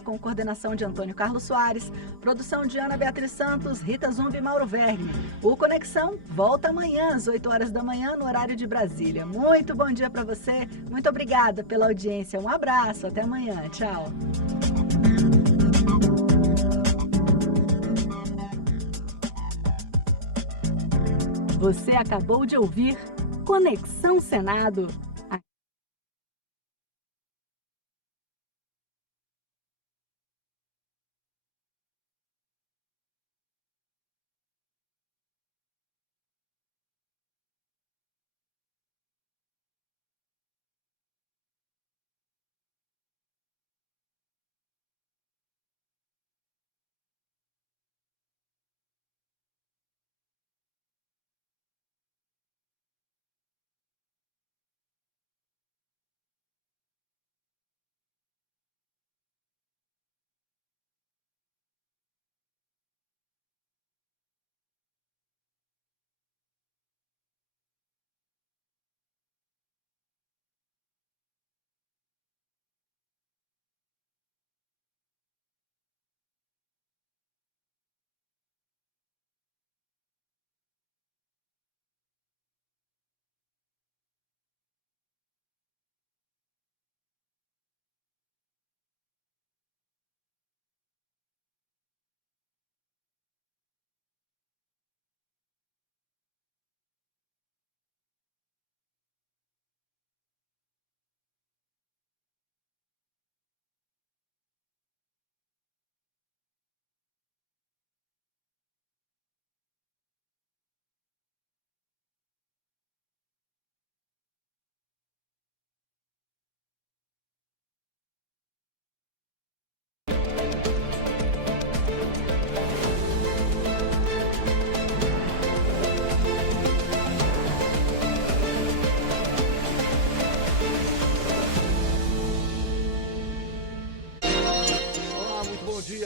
Com coordenação de Antônio Carlos Soares, produção de Ana Beatriz Santos, Rita Zumbi e Mauro Verne. O Conexão volta amanhã às 8 horas da manhã no horário de Brasília. Muito bom dia para você, muito obrigada pela audiência, um abraço, até amanhã, tchau. Você acabou de ouvir Conexão Senado.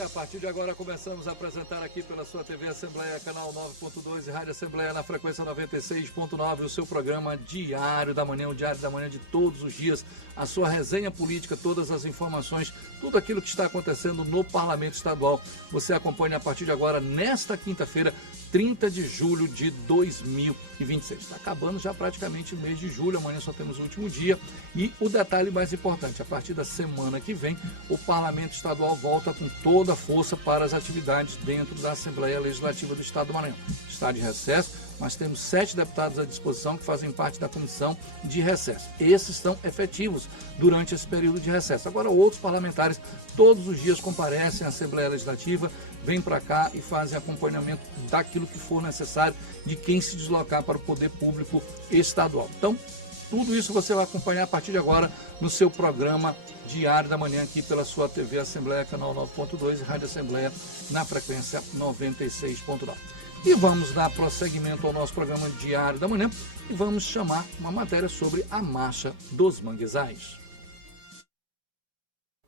A partir de agora começamos a apresentar aqui pela sua TV Assembleia, canal 9.2 e Rádio Assembleia na frequência 96.9, o seu programa Diário da Manhã, o Diário da Manhã de todos os dias, a sua resenha política, todas as informações, tudo aquilo que está acontecendo no Parlamento Estadual. Você acompanha a partir de agora, nesta quinta-feira, 30 de julho de 2026. Está acabando já praticamente o mês de julho, amanhã só temos o último dia. E o detalhe mais importante, a partir da semana que vem, o Parlamento Estadual volta com toda a força para as atividades dentro da Assembleia Legislativa do Estado do Maranhão. Está de recesso, mas temos 7 deputados à disposição que fazem parte da comissão de recesso. Esses estão efetivos durante esse período de recesso. Agora, outros parlamentares todos os dias comparecem à Assembleia Legislativa, vêm para cá e fazem acompanhamento daquilo que for necessário de quem se deslocar para o poder público estadual. Então, tudo isso você vai acompanhar a partir de agora no seu programa Diário da Manhã aqui pela sua TV Assembleia, canal 9.2 e Rádio Assembleia na frequência 96.9. E vamos dar prosseguimento ao nosso programa Diário da Manhã e vamos chamar uma matéria sobre a Marcha dos Manguezais.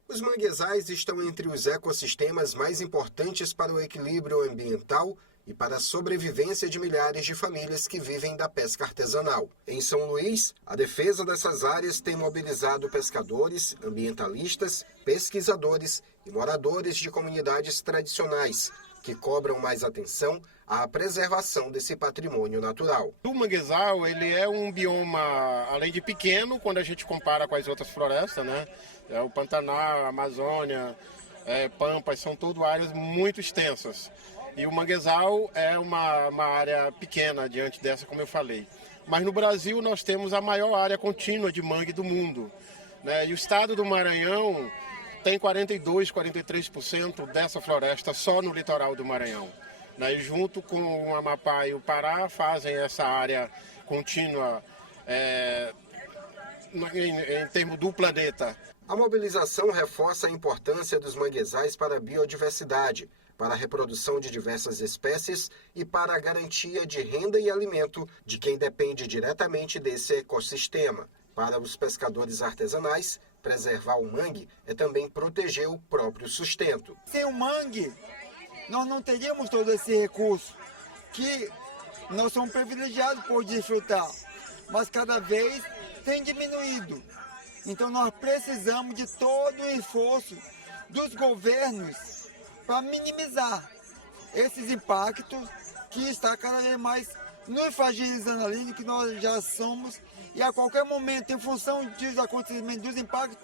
Os manguezais estão entre os ecossistemas mais importantes para o equilíbrio ambiental e para a sobrevivência de milhares de famílias que vivem da pesca artesanal. Em São Luís, a defesa dessas áreas tem mobilizado pescadores, ambientalistas, pesquisadores e moradores de comunidades tradicionais, que cobram mais atenção à preservação desse patrimônio natural. O manguezal, ele é um bioma, além de pequeno, quando a gente compara com as outras florestas, né? O Pantanal, a Amazônia, Pampas, são todas áreas muito extensas. E o manguezal é uma área pequena diante dessa, como eu falei. Mas no Brasil nós temos a maior área contínua de mangue do mundo, né? E o estado do Maranhão tem 42%, 43% dessa floresta só no litoral do Maranhão, né? E junto com o Amapá e o Pará fazem essa área contínua em termos do planeta. A mobilização reforça a importância dos manguezais para a biodiversidade, para a reprodução de diversas espécies e para a garantia de renda e alimento de quem depende diretamente desse ecossistema. Para os pescadores artesanais, preservar o mangue é também proteger o próprio sustento. Sem o mangue, nós não teríamos todo esse recurso que nós somos privilegiados por desfrutar, mas cada vez tem diminuído. Então nós precisamos de todo o esforço dos governos para minimizar esses impactos que está cada vez mais nos fragilizando ali do que nós já somos, e a qualquer momento, em função dos acontecimentos, dos impactos,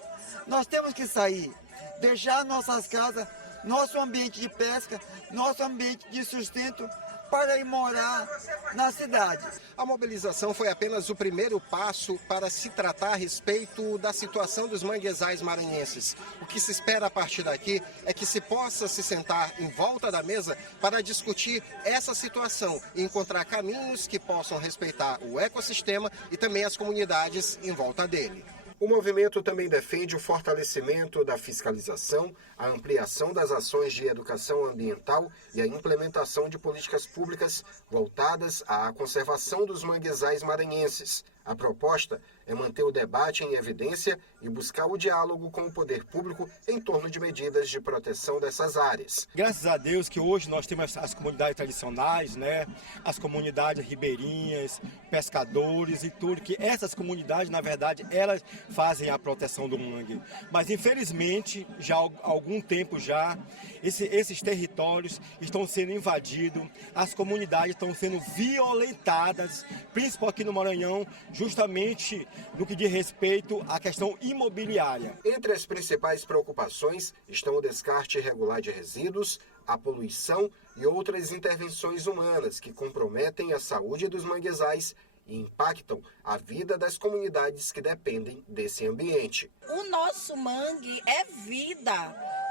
nós temos que sair, deixar nossas casas, nosso ambiente de pesca, nosso ambiente de sustento, para ir morar na cidade. A mobilização foi apenas o primeiro passo para se tratar a respeito da situação dos manguezais maranhenses. O que se espera a partir daqui é que se possa se sentar em volta da mesa para discutir essa situação e encontrar caminhos que possam respeitar o ecossistema e também as comunidades em volta dele. O movimento também defende o fortalecimento da fiscalização, a ampliação das ações de educação ambiental e a implementação de políticas públicas voltadas à conservação dos manguezais maranhenses. A proposta é manter o debate em evidência e buscar o diálogo com o poder público em torno de medidas de proteção dessas áreas. Graças a Deus que hoje nós temos as comunidades tradicionais, né? As comunidades ribeirinhas, pescadores e tudo, que essas comunidades, na verdade, elas fazem a proteção do mangue. Mas, infelizmente, já há algum tempo já, esses territórios estão sendo invadidos, as comunidades estão sendo violentadas, principalmente aqui no Maranhão, justamente no que diz respeito à questão imobiliária. Entre as principais preocupações estão o descarte irregular de resíduos, a poluição e outras intervenções humanas que comprometem a saúde dos manguezais e impactam a vida das comunidades que dependem desse ambiente. O nosso mangue é vida.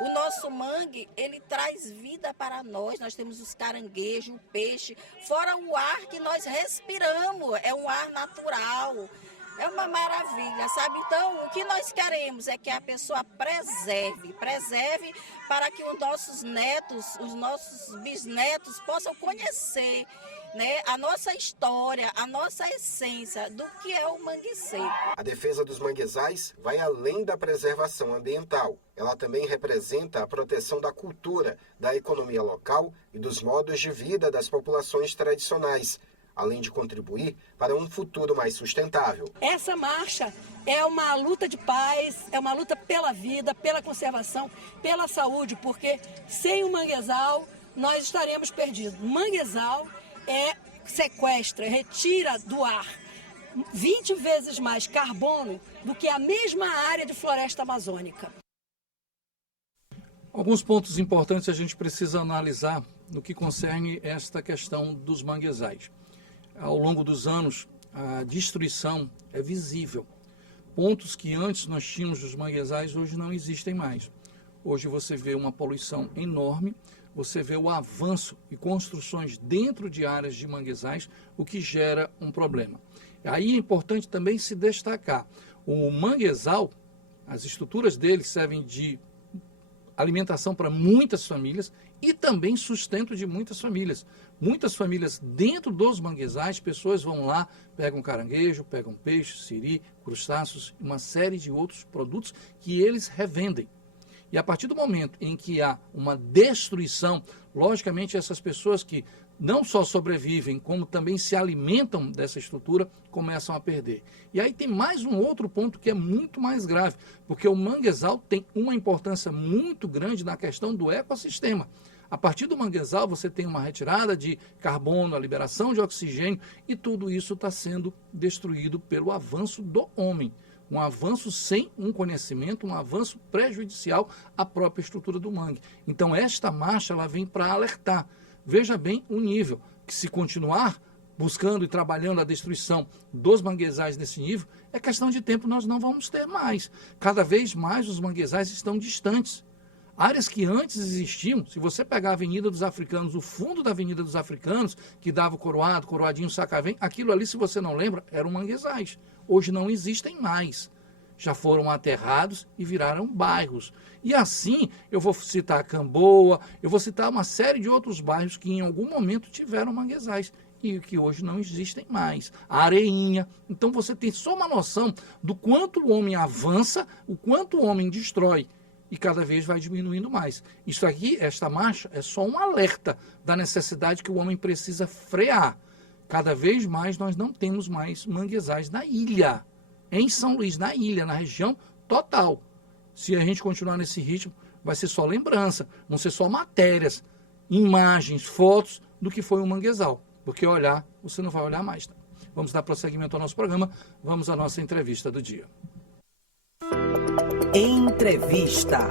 O nosso mangue, ele traz vida para nós. Nós temos os caranguejos, o peixe, fora o ar que nós respiramos. É um ar natural. É uma maravilha, sabe? Então, o que nós queremos é que a pessoa preserve para que os nossos netos, os nossos bisnetos possam conhecer, né, a nossa história, a nossa essência do que é o mangue seco. A defesa dos manguezais vai além da preservação ambiental. Ela também representa a proteção da cultura, da economia local e dos modos de vida das populações tradicionais, além de contribuir para um futuro mais sustentável. Essa marcha é uma luta de paz, é uma luta pela vida, pela conservação, pela saúde, porque sem o manguezal nós estaremos perdidos. O manguezal sequestra, retira do ar 20 vezes mais carbono do que a mesma área de floresta amazônica. Alguns pontos importantes a gente precisa analisar no que concerne esta questão dos manguezais. Ao longo dos anos, a destruição é visível. Pontos que antes nós tínhamos dos manguezais, hoje não existem mais. Hoje você vê uma poluição enorme, você vê o avanço e construções dentro de áreas de manguezais, o que gera um problema. Aí é importante também se destacar, o manguezal, as estruturas dele servem de alimentação para muitas famílias e também sustento de muitas famílias. Muitas famílias dentro dos manguezais, pessoas vão lá, pegam caranguejo, pegam peixe, siri, crustáceos, uma série de outros produtos que eles revendem. E a partir do momento em que há uma destruição, logicamente essas pessoas que não só sobrevivem, como também se alimentam dessa estrutura, começam a perder. E aí tem mais um outro ponto que é muito mais grave, porque o manguezal tem uma importância muito grande na questão do ecossistema. A partir do manguezal você tem uma retirada de carbono, a liberação de oxigênio, e tudo isso está sendo destruído pelo avanço do homem. Um avanço sem um conhecimento, um avanço prejudicial à própria estrutura do mangue. Então esta marcha ela vem para alertar. Veja bem o nível, que se continuar buscando e trabalhando a destruição dos manguezais nesse nível, é questão de tempo, nós não vamos ter mais. Cada vez mais os manguezais estão distantes. Áreas que antes existiam, se você pegar a Avenida dos Africanos, o fundo da Avenida dos Africanos, que dava o Coroado, Coroadinho, Sacavém, aquilo ali, se você não lembra, eram manguezais. Hoje não existem mais. Já foram aterrados e viraram bairros. E assim, eu vou citar Camboa, eu vou citar uma série de outros bairros que em algum momento tiveram manguezais e que hoje não existem mais. A Areinha. Então você tem só uma noção do quanto o homem avança, o quanto o homem destrói. E cada vez vai diminuindo mais. Isso aqui, esta marcha, é só um alerta da necessidade que o homem precisa frear. Cada vez mais nós não temos mais manguezais na ilha. Em São Luís, na ilha, na região total. Se a gente continuar nesse ritmo, vai ser só lembrança, vão ser só matérias, imagens, fotos do que foi um manguezal. Porque olhar, você não vai olhar mais. Tá? Vamos dar prosseguimento ao nosso programa, vamos à nossa entrevista do dia. Entrevista.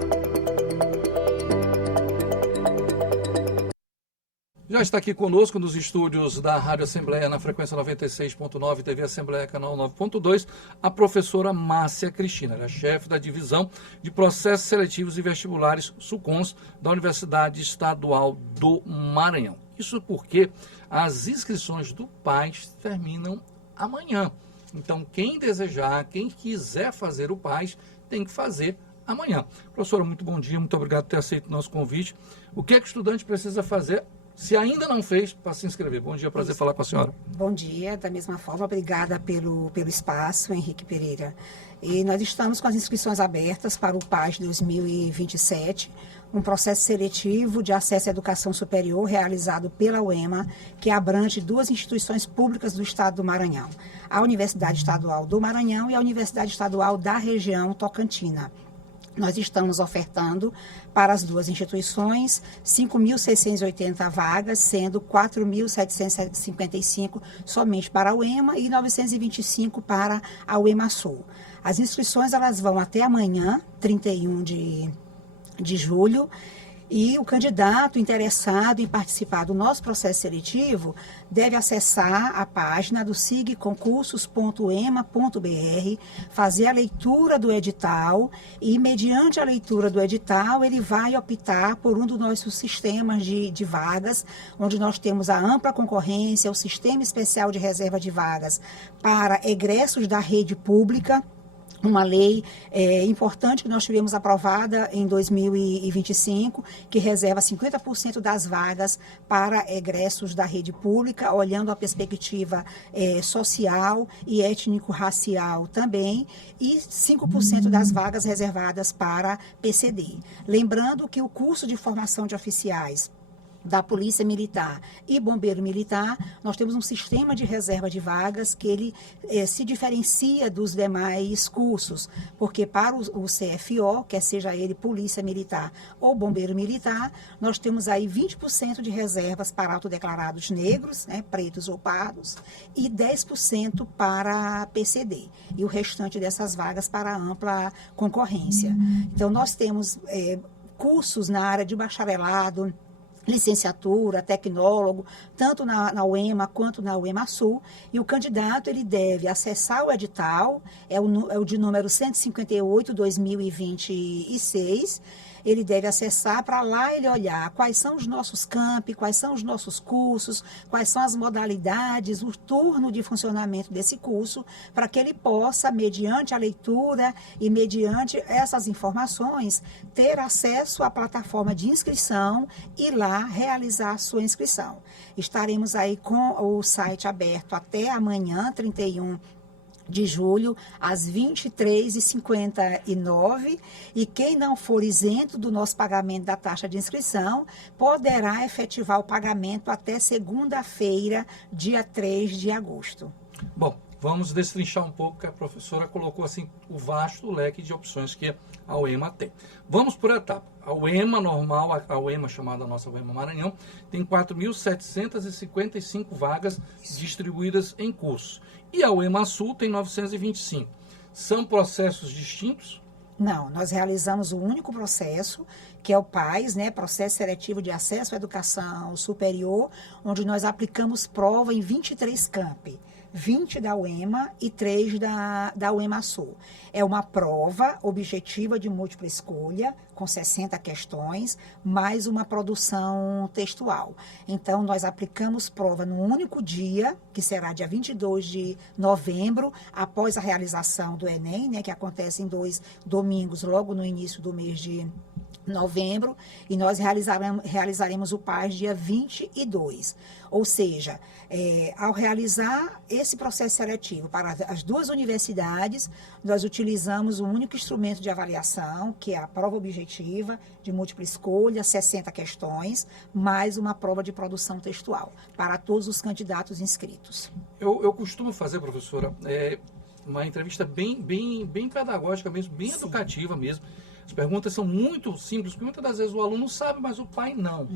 Já está aqui conosco nos estúdios da Rádio Assembleia na frequência 96.9, TV Assembleia canal 9.2, a professora Márcia Cristina, ela é chefe da divisão de processos seletivos e vestibulares SUCONS da Universidade Estadual do Maranhão. Isso porque as inscrições do PAS terminam amanhã. Então, quem desejar, quem quiser fazer o PAS, tem que fazer amanhã. Professora, muito bom dia, muito obrigado por ter aceito o nosso convite. O que é que o estudante precisa fazer, se ainda não fez, para se inscrever? Bom dia, prazer falar com a senhora. Bom dia, da mesma forma, obrigada pelo espaço, Henrique Pereira. E nós estamos com as inscrições abertas para o PAS 2027, um processo seletivo de acesso à educação superior realizado pela UEMA, que abrange 2 instituições públicas do estado do Maranhão, a Universidade Estadual do Maranhão e a Universidade Estadual da região Tocantina. Nós estamos ofertando para as 2 instituições 5.680 vagas, sendo 4.755 somente para a UEMA e 925 para a UEMA-Sul. As inscrições elas vão até amanhã, 31 de julho, e o candidato interessado em participar do nosso processo seletivo deve acessar a página do sigconcursos.ema.br, fazer a leitura do edital e, mediante a leitura do edital, ele vai optar por um dos nossos sistemas de vagas, onde nós temos a ampla concorrência, o sistema especial de reserva de vagas para egressos da rede pública, uma lei importante que nós tivemos aprovada em 2025, que reserva 50% das vagas para egressos da rede pública, olhando a perspectiva social e étnico-racial também, e 5% das vagas reservadas para PCD. Lembrando que o curso de formação de oficiais da Polícia Militar e Bombeiro Militar, nós temos um sistema de reserva de vagas que ele se diferencia dos demais cursos, porque para o CFO, quer seja ele Polícia Militar ou Bombeiro Militar, nós temos aí 20% de reservas para autodeclarados negros, né, pretos ou pardos, e 10% para PCD, e o restante dessas vagas para ampla concorrência. Então, nós temos cursos na área de bacharelado, licenciatura, tecnólogo, tanto na UEMA quanto na UEMA-Sul, e o candidato ele deve acessar o edital, é o de número 158/2026, ele deve acessar, para lá ele olhar quais são os nossos campi, quais são os nossos cursos, quais são as modalidades, o turno de funcionamento desse curso, para que ele possa, mediante a leitura e mediante essas informações, ter acesso à plataforma de inscrição e lá realizar a sua inscrição. Estaremos aí com o site aberto até amanhã, 31 de julho, às 23h59, e quem não for isento do nosso pagamento da taxa de inscrição poderá efetivar o pagamento até segunda-feira, dia 3 de agosto. Bom, vamos destrinchar um pouco, que a professora colocou assim o vasto leque de opções que a UEMA tem. Vamos por etapa. A UEMA normal, a UEMA chamada nossa UEMA Maranhão, tem 4.755 vagas distribuídas em cursos. E a UEMA Sul tem 925. São processos distintos? Não, nós realizamos o único processo, que é o PAS, né, Processo Seletivo de Acesso à Educação Superior, onde nós aplicamos prova em 23 campi. 20 da UEMA e 3 da UEMA Sul. É uma prova objetiva de múltipla escolha, com 60 questões, mais uma produção textual. Então, nós aplicamos prova no único dia, que será dia 22 de novembro, após a realização do Enem, né, que acontece em 2 domingos, logo no início do mês de novembro, e nós realizaremos o PAS dia 22. Ou seja, ao realizar esse processo seletivo para as 2 universidades, nós utilizamos um único instrumento de avaliação, que é a prova objetiva de múltipla escolha, 60 questões, mais uma prova de produção textual, para todos os candidatos inscritos. Eu costumo fazer, professora, uma entrevista bem pedagógica mesmo, bem educativa mesmo, As perguntas são muito simples, porque muitas das vezes o aluno sabe, mas o pai não.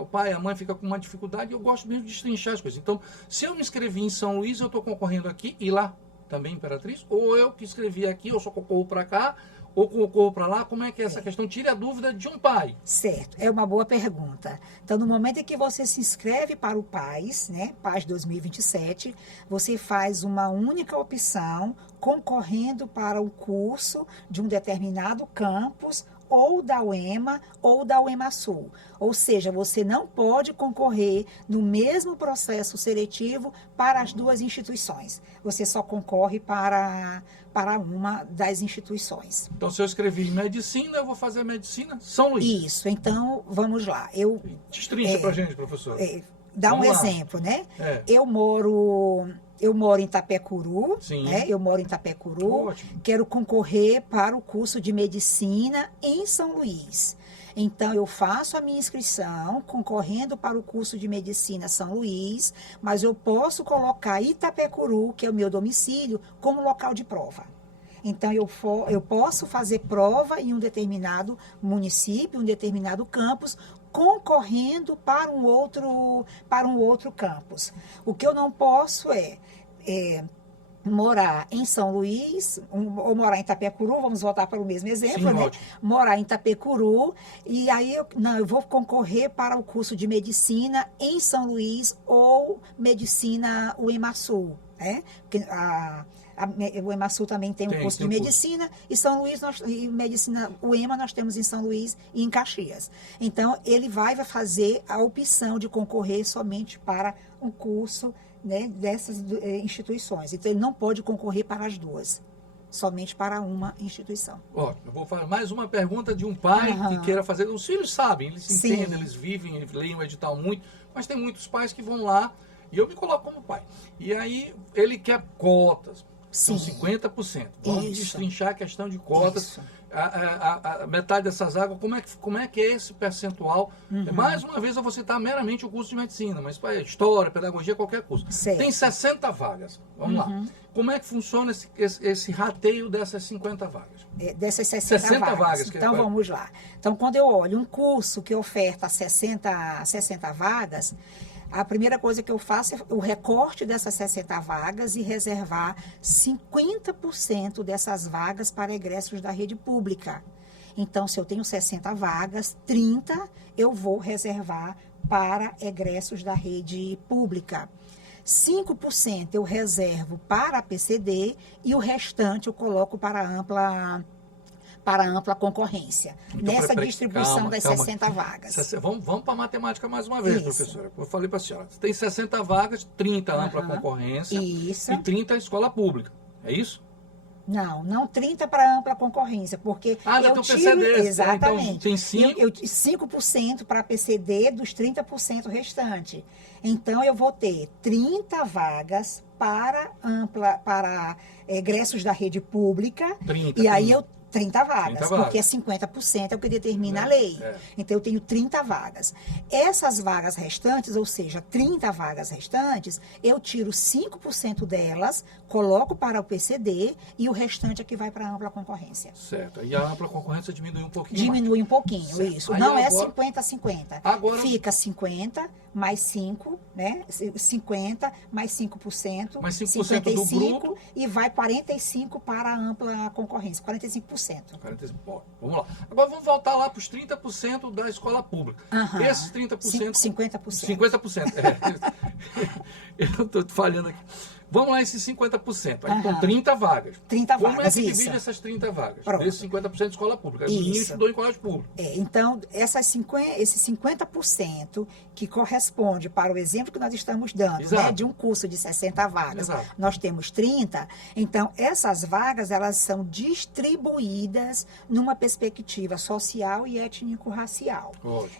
O pai e a mãe ficam com uma dificuldade, e eu gosto mesmo de destrinchar as coisas. Então, se eu me inscrevi em São Luís, eu estou concorrendo aqui e lá também, Imperatriz? Ou eu que escrevi aqui, eu só concorro para cá, ou concorro para lá? Como é que é essa questão? Tire a dúvida de um pai. Certo, é uma boa pergunta. Então, no momento em que você se inscreve para o PAS, né, PAS 2027, você faz uma única opção concorrendo para o curso de um determinado campus, ou da UEMA ou da UEMASul. Ou seja, você não pode concorrer no mesmo processo seletivo para as duas instituições. Você só concorre para uma das instituições. Então, se eu escrevi em medicina, eu vou fazer medicina São Luís. Isso, então vamos lá. Destrincha para a gente, professor. Dá um exemplo, né? Eu moro em Itapecuru, né? Eu moro em Itapecuru, quero concorrer para o curso de medicina em São Luís. Então, eu faço a minha inscrição concorrendo para o curso de medicina São Luís, mas eu posso colocar Itapecuru, que é o meu domicílio, como local de prova. Então, eu posso fazer prova em um determinado município, um determinado campus, concorrendo para um outro campus. O que eu não posso é morar em São Luís, ou morar em Itapecuru, vamos voltar para o mesmo exemplo, né? Morar em Itapecuru, e aí eu vou concorrer para o curso de medicina em São Luís ou medicina UEMASul, né? Porque o UEMASul também tem um curso de medicina, e São Luís, e medicina UEMA nós temos em São Luís e em Caxias. Então, ele vai fazer a opção de concorrer somente para um curso, né, dessas instituições. Então, ele não pode concorrer para as duas, somente para uma instituição. Eu vou fazer mais uma pergunta de um pai que queira fazer. Os filhos sabem, eles entendem, eles vivem, eles leem o edital muito, mas tem muitos pais que vão lá, e eu me coloco como pai. E aí, ele quer cotas. São 50%. Vamos destrinchar a questão de cotas. A metade dessas águas, como é que é esse percentual? Mais uma vez, eu vou citar meramente o curso de medicina, mas história, pedagogia, qualquer curso. Tem 60 vagas. Vamos lá. Como é que funciona esse rateio dessas 50 vagas? Dessas 60 vagas. Então, vamos lá. Então, quando eu olho um curso que oferta 60 vagas, a primeira coisa que eu faço é o recorte dessas 60 vagas e reservar 50% dessas vagas para egressos da rede pública. Então, se eu tenho 60 vagas, 30 eu vou reservar para egressos da rede pública. 5% eu reservo para a PCD e o restante eu coloco para ampla concorrência, então, nessa distribuição das 60 vagas. Vamos para a matemática mais uma vez, professora. Eu falei para a senhora, tem 60 vagas, 30 ampla concorrência e 30 escola pública, é isso? Não 30 para ampla concorrência, porque eu tiro... PCD, exatamente. Então, tem 5% para PCD dos 30% restante. Então, eu vou ter 30 vagas para egressos da rede pública, e aí 30 vagas, porque é 50% é o que determina a lei. Então, eu tenho 30 vagas. Essas vagas restantes, ou seja, 30 vagas restantes, eu tiro 5% delas, coloco para o PCD e o restante é que vai para a ampla concorrência. Certo. E a ampla concorrência diminui um pouquinho Diminui um pouquinho, certo. Isso. Aí não agora... é 50-50. Fica 50 mais 5, né? 50 mais 5%, mais 5% 55, do bruto, e vai 45 para a ampla concorrência, 45%. Vamos lá. Agora vamos voltar lá para os 30% da escola pública. Esses 30%... 50%. 50%. Eu estou falhando aqui. Vamos lá, esses 50%. Então, 30 vagas. 30 Como vagas, é que divide essas 30 vagas? Pronto. Desses 50% de escola pública. Ninguém estudou em colégio público. Então, esse 50% que corresponde para o exemplo que nós estamos dando, né, de um curso de 60 vagas, nós temos 30. Então, essas vagas, elas são distribuídas numa perspectiva social e étnico-racial.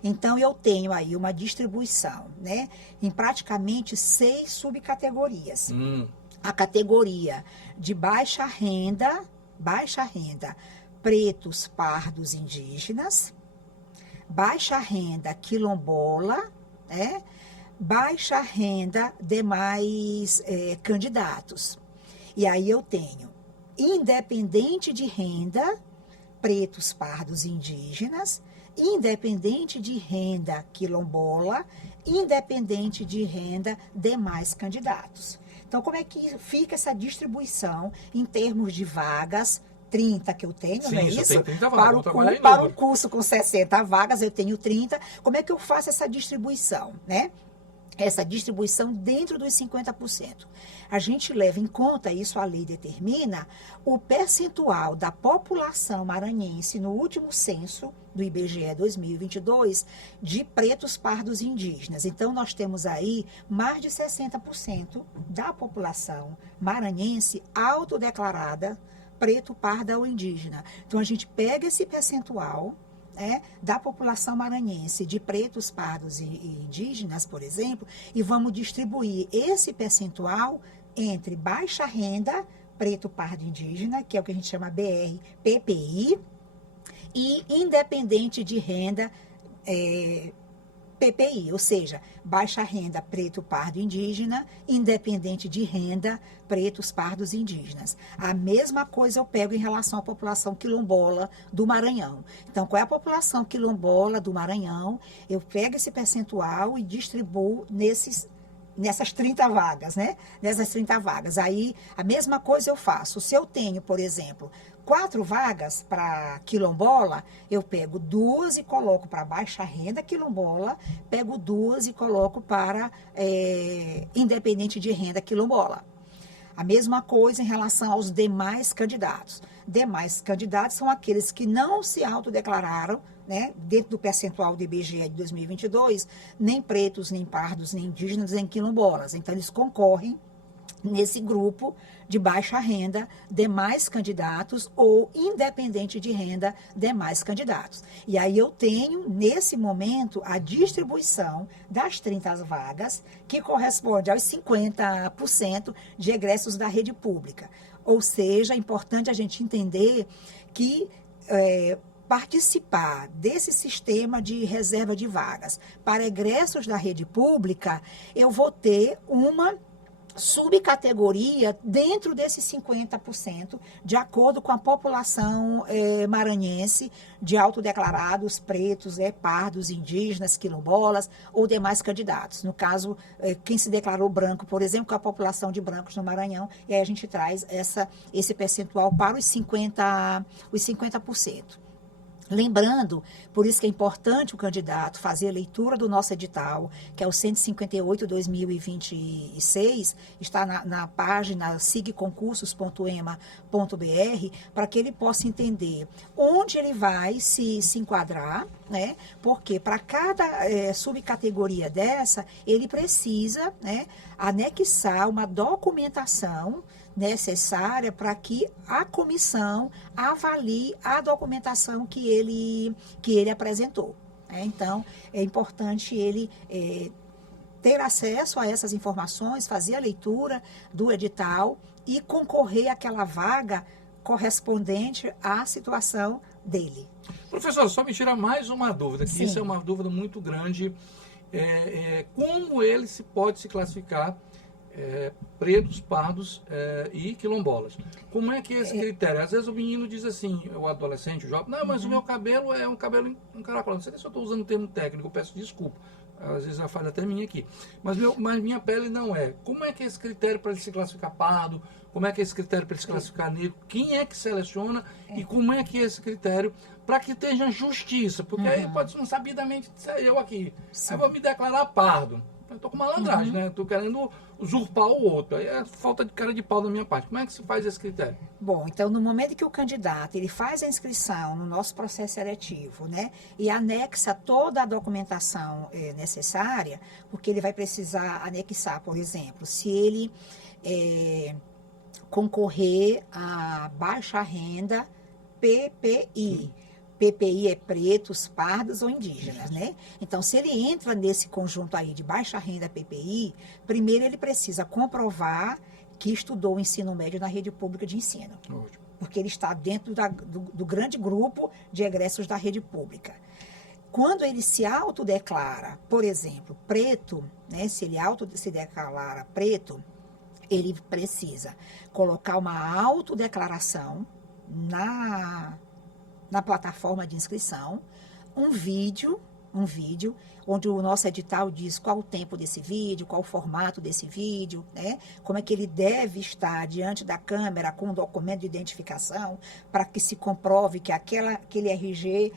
Então, eu tenho aí uma distribuição, né, em praticamente 6 subcategorias. A categoria de baixa renda, pretos, pardos, indígenas, baixa renda quilombola, né? Baixa renda demais candidatos. E aí eu tenho independente de renda, pretos, pardos e indígenas, independente de renda quilombola, independente de renda demais candidatos. Então, como é que fica essa distribuição em termos de vagas? 30 que eu tenho, Sim, não é isso? 30 vagas, Para um curso com 60 vagas, eu tenho 30. Como é que eu faço essa distribuição, né? Essa distribuição dentro dos 50%. A gente leva em conta, isso a lei determina, o percentual da população maranhense no último censo do IBGE 2022 de pretos, pardos e indígenas. Então, nós temos aí mais de 60% da população maranhense autodeclarada preto, parda ou indígena. Então, a gente pega esse percentual da população maranhense de pretos, pardos e indígenas, por exemplo, e vamos distribuir esse percentual entre baixa renda, preto, pardo e indígena, que é o que a gente chama BR-PPI, e independente de renda, PPI, ou seja, baixa renda, preto, pardo, indígena, independente de renda, pretos, pardos e indígenas. A mesma coisa eu pego em relação à população quilombola do Maranhão. Então, qual é a população quilombola do Maranhão? Eu pego esse percentual e distribuo nessas 30 vagas, né? Nessas 30 vagas. Aí, a mesma coisa eu faço. Se eu tenho, por exemplo, 4 vagas para quilombola, eu pego 2 e coloco para baixa renda quilombola, pego 2 e coloco para independente de renda quilombola. A mesma coisa em relação aos demais candidatos. Demais candidatos são aqueles que não se autodeclararam, né, dentro do percentual do IBGE de 2022, nem pretos, nem pardos, nem indígenas, nem quilombolas. Então, eles concorrem nesse grupo de baixa renda, demais candidatos ou independente de renda, demais candidatos. E aí eu tenho, nesse momento, a distribuição das 30 vagas, que corresponde aos 50% de egressos da rede pública. Ou seja, é importante a gente entender que participar desse sistema de reserva de vagas para egressos da rede pública, eu vou ter uma subcategoria dentro desses 50%, de acordo com a população maranhense de autodeclarados, pretos, pardos, indígenas, quilombolas ou demais candidatos. No caso, quem se declarou branco, por exemplo, com a população de brancos no Maranhão, e aí a gente traz esse percentual para os 50%. Lembrando, por isso que é importante o candidato fazer a leitura do nosso edital, que é o 158/2026, está na página sigconcursos.ema.br, para que ele possa entender onde ele vai se enquadrar, né? Porque para cada subcategoria dessa, ele precisa, né, anexar uma documentação necessária para que a comissão avalie a documentação que ele apresentou. Então, é importante ele ter acesso a essas informações, fazer a leitura do edital e concorrer àquela vaga correspondente à situação dele. Professor, só me tira mais uma dúvida, que isso é uma dúvida muito grande. Como ele pode se classificar pretos, pardos e quilombolas? Como é que é esse critério? Às vezes o menino diz assim, o adolescente, o jovem, não, mas o meu cabelo é um cabelo encaracolado. Não sei se eu estou usando o termo técnico, eu peço desculpa. Às vezes a falha até minha aqui. Mas minha pele não é. Como é que é esse critério para ele se classificar pardo? Como é que é esse critério para ele se classificar negro? Quem é que seleciona? E como é que é esse critério para que tenha justiça? Porque aí pode não sabidamente ser eu aqui. Sim. Aí eu vou me declarar pardo. Eu estou com malandragem, né? Estou querendo usurpar o outro. Aí é falta de cara de pau da minha parte. Como é que se faz esse critério? Bom, então no momento que o candidato ele faz a inscrição no nosso processo seletivo, né, e anexa toda a documentação necessária, porque ele vai precisar anexar, por exemplo, se ele concorrer a baixa renda PPI. PPI é pretos, pardos ou indígenas, né? Então, se ele entra nesse conjunto aí de baixa renda PPI, primeiro ele precisa comprovar que estudou o ensino médio na rede pública de ensino. Ótimo. Porque ele está dentro do grande grupo de egressos da rede pública. Quando ele se autodeclara, por exemplo, preto, né? Se ele se declara preto, ele precisa colocar uma autodeclaração na plataforma de inscrição um vídeo onde o nosso edital diz qual o tempo desse vídeo, qual o formato desse vídeo, né? Como é que ele deve estar diante da câmera com um documento de identificação para que se comprove que aquele RG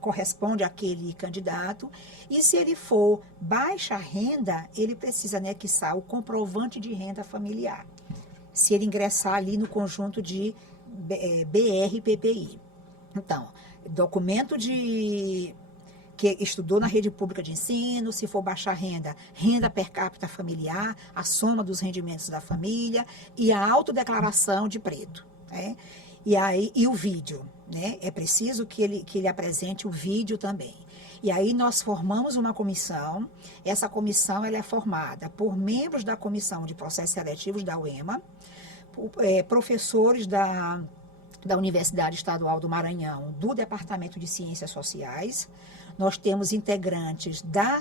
corresponde àquele candidato. E se ele for baixa renda, ele precisa anexar o comprovante de renda familiar, se ele ingressar ali no conjunto de BR-PPI. Então, documento que estudou na rede pública de ensino, se for baixa renda, renda per capita familiar, a soma dos rendimentos da família e a autodeclaração de preto, né? E o vídeo, né? É preciso que ele apresente o vídeo também. E aí nós formamos uma comissão. Essa comissão ela é formada por membros da Comissão de Processos Seletivos da UEMA, professores da Universidade Estadual do Maranhão, do Departamento de Ciências Sociais. Nós temos integrantes da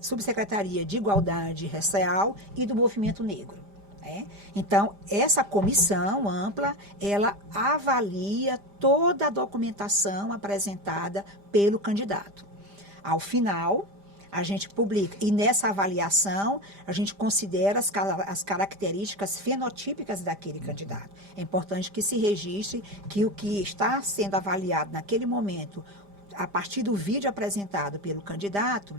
Subsecretaria de Igualdade Racial e do Movimento Negro, né? Então, essa comissão ampla, ela avalia toda a documentação apresentada pelo candidato. Ao final, a gente publica, e nessa avaliação, a gente considera as características fenotípicas daquele candidato. É importante que se registre que o que está sendo avaliado naquele momento, a partir do vídeo apresentado pelo candidato,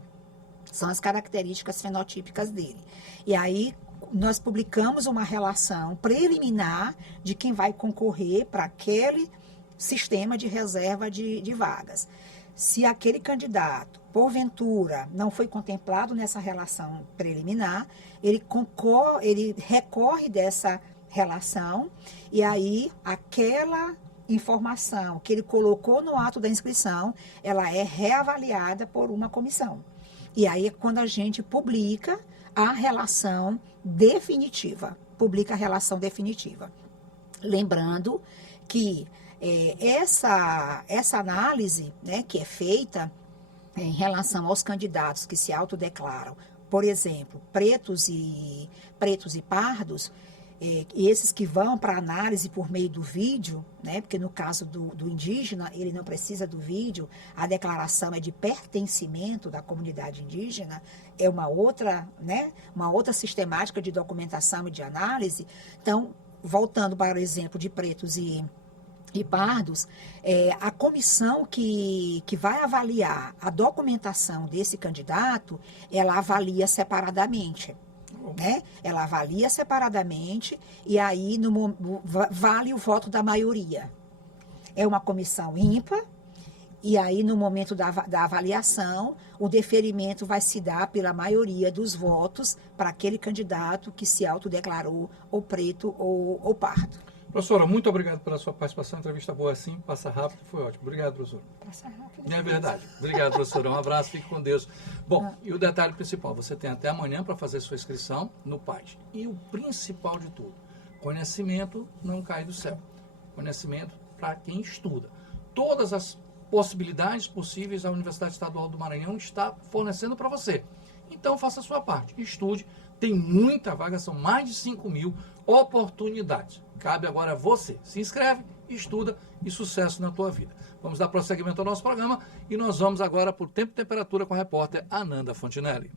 são as características fenotípicas dele. E aí, nós publicamos uma relação preliminar de quem vai concorrer para aquele sistema de reserva de vagas. Se aquele candidato, porventura, não foi contemplado nessa relação preliminar, ele recorre dessa relação e aí aquela informação que ele colocou no ato da inscrição, ela é reavaliada por uma comissão. E aí é quando a gente publica a relação definitiva. Lembrando que essa análise, né, que é feita em relação aos candidatos que se autodeclaram, por exemplo, pretos e pardos, esses que vão para análise por meio do vídeo, né, porque no caso do indígena, ele não precisa do vídeo, a declaração é de pertencimento da comunidade indígena, é uma outra sistemática de documentação e de análise. Então, voltando para o exemplo de pretos e pardos, a comissão que vai avaliar a documentação desse candidato, ela avalia separadamente. Né? Ela avalia separadamente e aí vale o voto da maioria. É uma comissão ímpar e aí no momento da avaliação o deferimento vai se dar pela maioria dos votos para aquele candidato que se autodeclarou ou preto ou pardo. Professora, muito obrigado pela sua participação. Entrevista boa assim, passa rápido, foi ótimo. Obrigado, professora. Passa rápido. É verdade. Obrigado, professora. Um abraço, fique com Deus. Bom, e o detalhe principal, você tem até amanhã para fazer sua inscrição no PAS. E o principal de tudo, conhecimento não cai do céu. Conhecimento para quem estuda. Todas as possibilidades possíveis a Universidade Estadual do Maranhão está fornecendo para você. Então, faça a sua parte. Estude. Tem muita vaga, são mais de 5.000 oportunidades. Cabe agora a você. Se inscreve, estuda e sucesso na tua vida. Vamos dar prosseguimento ao nosso programa e nós vamos agora para o Tempo e Temperatura com a repórter Ananda Fontinelli.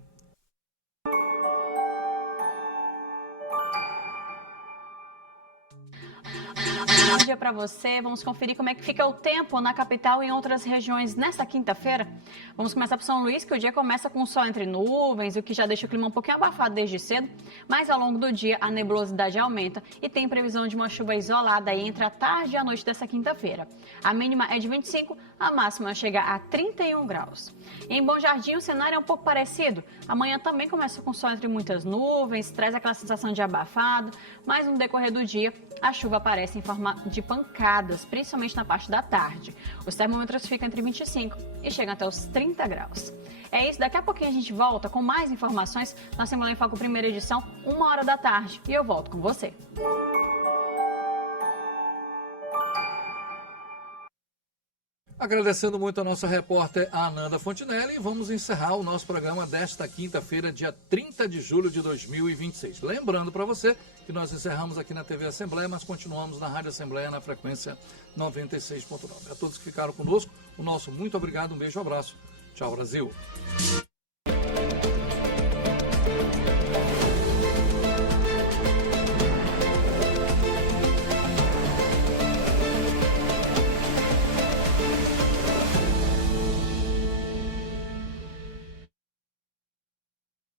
Bom dia para você. Vamos conferir como é que fica o tempo na capital e em outras regiões nesta quinta-feira. Vamos começar por São Luís, que o dia começa com o sol entre nuvens, o que já deixa o clima um pouquinho abafado desde cedo, mas ao longo do dia a nebulosidade aumenta e tem previsão de uma chuva isolada aí entre a tarde e a noite dessa quinta-feira. A mínima é de 25, a máxima chega a 31 graus. Em Bom Jardim o cenário é um pouco parecido. Amanhã também começa com sol entre muitas nuvens, traz aquela sensação de abafado, mas no decorrer do dia a chuva aparece em forma de pancadas, principalmente na parte da tarde. Os termômetros ficam entre 25 e chegam até os 30 graus. É isso, daqui a pouquinho a gente volta com mais informações na Assembleia em Foco, primeira edição, 1h da tarde. E eu volto com você. Agradecendo muito a nossa repórter Ananda Fontinelli, e vamos encerrar o nosso programa desta quinta-feira, dia 30 de julho de 2026. Lembrando para você que nós encerramos aqui na TV Assembleia, mas continuamos na Rádio Assembleia na frequência 96.9. A todos que ficaram conosco, o nosso muito obrigado, um beijo, um abraço. Tchau, Brasil.